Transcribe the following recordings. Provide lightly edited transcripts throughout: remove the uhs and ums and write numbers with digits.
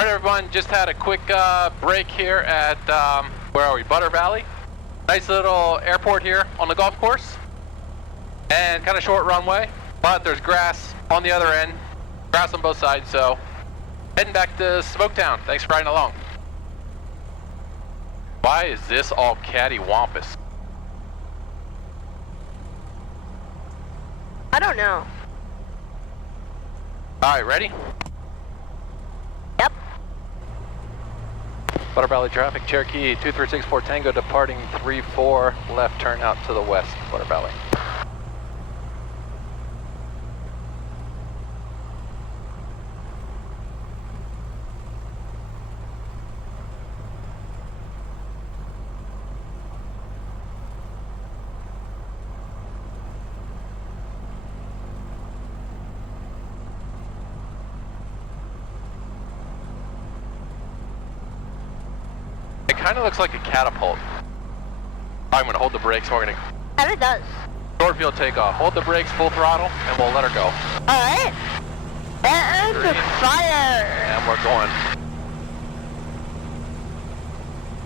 All right, everyone, just had a quick break here at, where are we, Butter Valley. Nice little airport here on the golf course. And kind of short runway, but there's grass on the other end, grass on both sides, so heading back to Smoketown. Thanks for riding along. Why is this all cattywampus? I don't know. All right, ready? Yep. Butter Valley traffic, Cherokee 2364 Tango departing 34, left turn out to the west, Butter Valley. Kind of looks like a catapult. I'm going to hold the brakes and we're going to... And it does. Short field takeoff. Hold the brakes, full throttle, and we'll let her go. Alright. And fire! And we're going.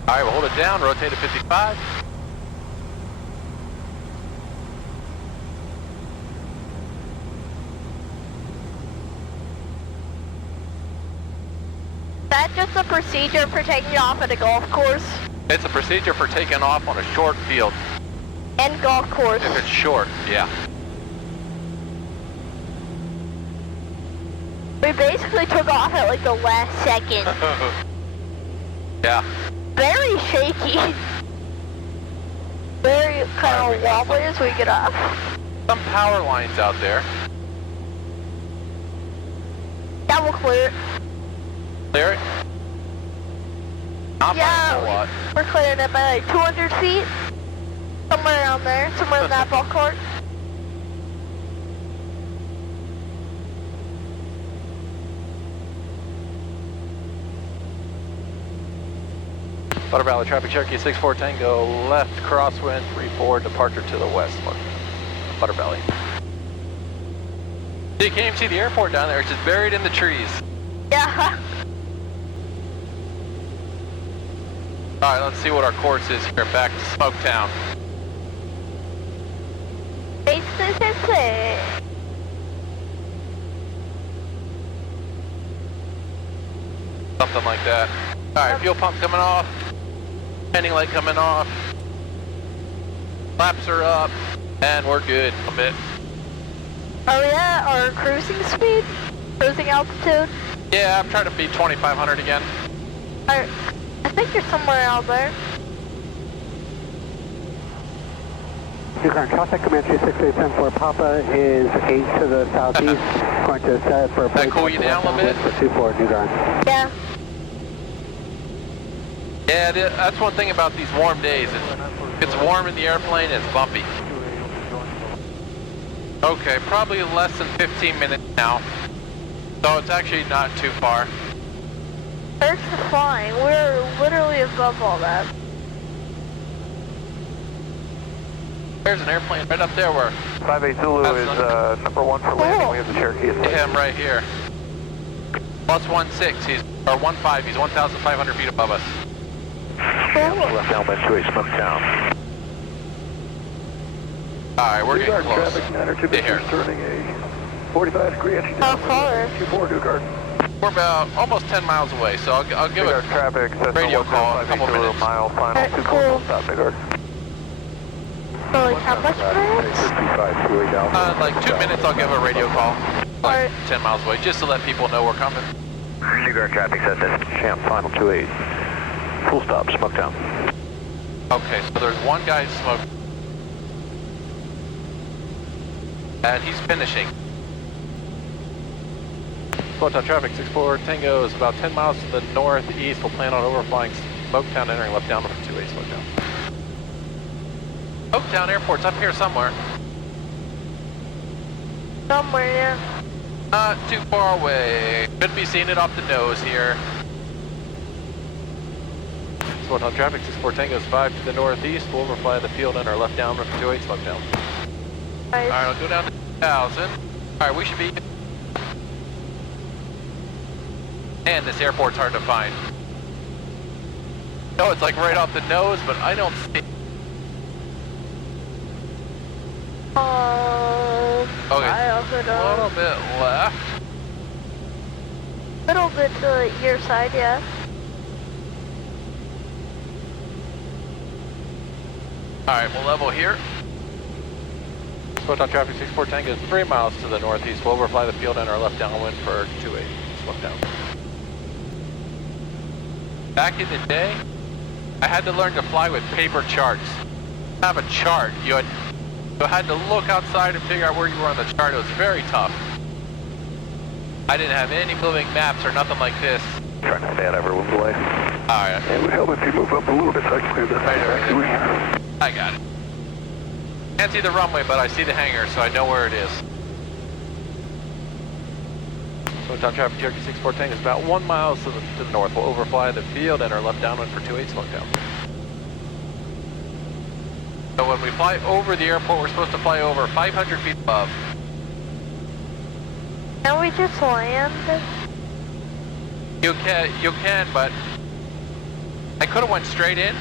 Alright, we'll hold it down, rotate to 55. That's just a procedure for taking off at a golf course. It's a procedure for taking off on a short field. And golf course. If it's short, yeah. We basically took off at like the last second. Yeah. Very shaky. Very kind of wobbly as we get off. Some power lines out there. Yeah, we'll clear it. Clear it? Not by a whole lot. We're clearing it by like 200 feet. Somewhere around there. Somewhere in that ball court. Butter Valley traffic, Cherokee 64 Tango, left crosswind 34, departure to the west. Butter Valley. You can't even see the airport down there, it's just buried in the trees. Yeah. Alright, let's see what our course is here, back to Smoketown. Something like that. Alright, fuel pump coming off. Pending light coming off. Flaps are up. And we're good a bit. Are we at our cruising speed? Cruising altitude? Yeah, I'm trying to beat 2,500 again. I think you're somewhere out there. Your current traffic, Command 36874 Papa is 8 to the southeast. Going to set for a that cool you down a little bit? For 24 New Garden. Yeah. Yeah, that's one thing about these warm days. It's warm in the airplane, it's bumpy. Okay, probably less than 15 minutes now. So it's actually not too far. It's fine. We're literally above all that. There's an airplane right up there where... 58 Zulu is number 1 for landing. We have the Cherokee. Him right here. Plus 16, or 15, he's 1,500 feet above us. Left element to a Smoketown. Alright, we're getting close. Stay here. Turning a 45 degree entry. How far? 24 New Garden. We're about almost 10 miles away, so I'll give a traffic, radio call in a couple minutes. Mile final, Alright, 2 cool. stop, New Garden. So like how much minutes? Like 2 minutes I'll give a radio call. Like 10 miles away, just to let people know we're coming. New Garden traffic set that champ final 28. Full stop, Smoketown. Okay, so there's one guy smoke. And he's finishing. Smoketown traffic, 64 Tango is about 10 miles to the northeast. We'll plan on overflying Smoketown, entering left down number 28 Smoketown. Smoketown Airport's up here somewhere. Somewhere, yeah. Not too far away. Should be seeing it off the nose here. Smoketown traffic, 64 Tango is 5 to the northeast. We'll overfly the field, enter left down number 28 Smoketown. Nice. Alright, I'll go down to 2,000. Alright, we should be... And this airport's hard to find. No, it's like right off the nose, but I don't see it. Okay, I also a don't. little bit left. Little bit to your side, yeah. Alright, we'll level here. Smoketown traffic 64 Tango is 3 miles to the northeast. We'll overfly the field and our left downwind for 28. Smoketown. Back in the day, I had to learn to fly with paper charts. Have a chart. You had to look outside and figure out where you were on the chart. It was very tough. I didn't have any moving maps or nothing like this. Trying to stay out of everyone's way. Alright. It would help if you move up a little bit so I can clear the taxiway. I got it. Can't see the runway, but I see the hangar, so I know where it is. Smoketown traffic Cherokee 64 Tango is about 1 mile to the north. We'll overfly the field and our left downwind for 28 Smoketown. So when we fly over the airport, we're supposed to fly over 500 feet above. Can we just land? You can, but I could have went straight in,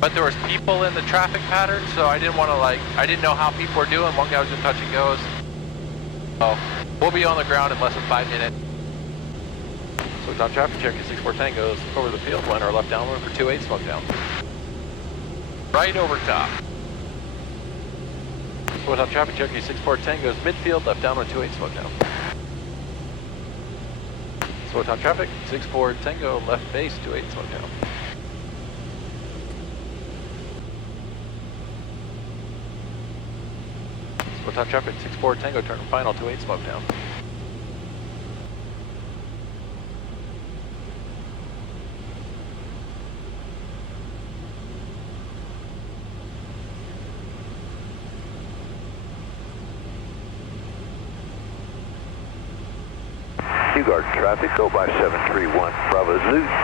but there was people in the traffic pattern, so I didn't want to I didn't know how people were doing. One guy was in touch and goes. So we'll be on the ground in less than 5 minutes. So top traffic Cherokee 64 Tango goes over the field, land our left downwind for 28 Smoketown. Right over top. So top traffic Cherokee 64 Tango goes midfield, left downwind 28 Smoketown. Smoketown traffic 64 Tango left base 28 Smoketown. Smoketown traffic 64 Tango turn final 28 Smoketown. New Garden traffic, go by 731 Bravo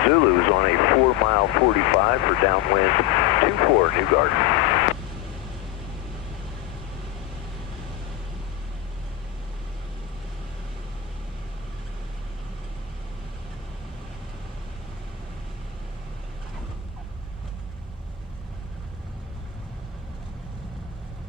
Zulu's on a 4 mile 45 for downwind 24 New Garden.